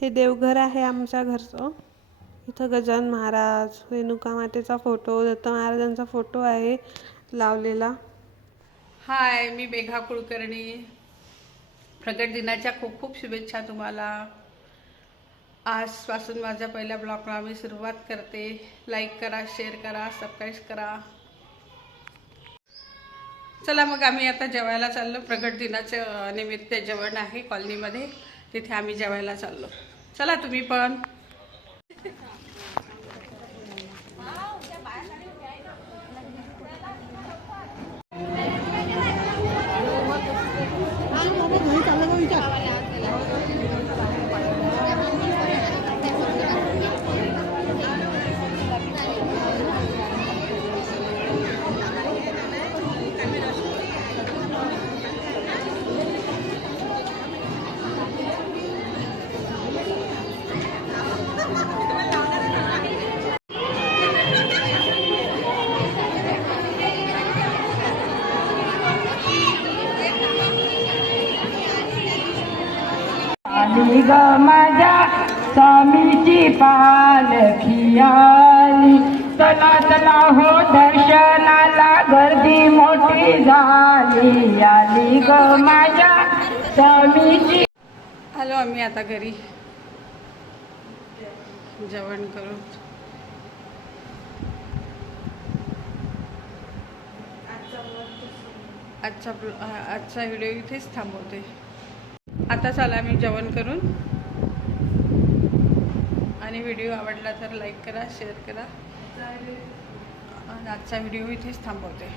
हे देवघर आहे आमच्या घरचं. इथं गजानन महाराज, रेणुका मातेचा फोटो, दत्त महाराजांचा फोटो आहे लावलेला. हाय, मी मेघा कुलकर्णी. प्रगट दिनाच्या खूप खूप शुभेच्छा तुम्हाला. आजपासून माझ्या पहिल्या ब्लॉगला मी सुरुवात करते. लाईक करा, शेअर करा, सबस्क्राईब करा. चला मग आम्ही आता जेवायला चाललो. प्रगट दिनाच्या निमित्त जेवण आहे कॉलनीमध्ये, तिथे आम्ही जेवायला चाललो. चला तुम्ही पण. आली ग माझ्या स्वामीची पालखी आली. चला चला हो दर्शनाला गर्दी मोठी झाली. आली ग माझ्या स्वामीची. आलो आम्ही आता घरी जेवण करून. आजचा व्हिडिओ इथेच थांबवते. आता चला मी जेवण करून. आणि व्हिडिओ आवडला तर लाईक करा, शेअर करा. आजचा व्हिडिओ इथेच थांबवते.